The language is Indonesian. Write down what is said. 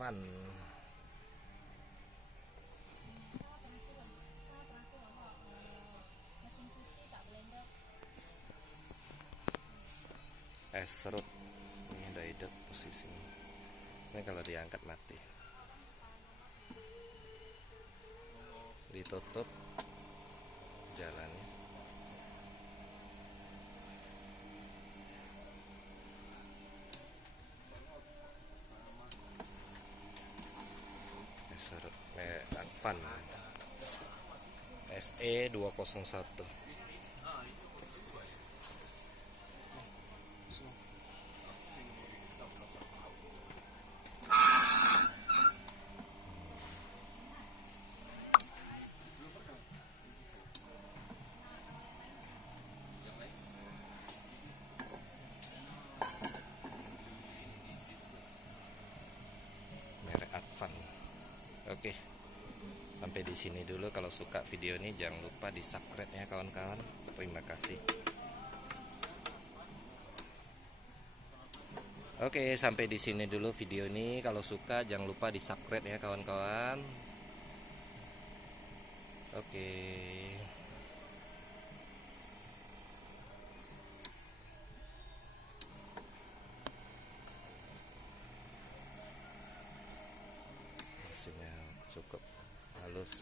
Advan. Es serut ini udah hidup posisinya. Ini kalau diangkat mati. Ditutup jalannya. Es serut Advan SE201. Merek Advan. Oke, sampai di sini dulu. Kalau suka video ini jangan lupa di subscribe ya kawan-kawan. Terima kasih. Oke, sampai di sini dulu video ini. Kalau suka jangan lupa di subscribe ya kawan-kawan. Oke. Hasilnya cukup halus.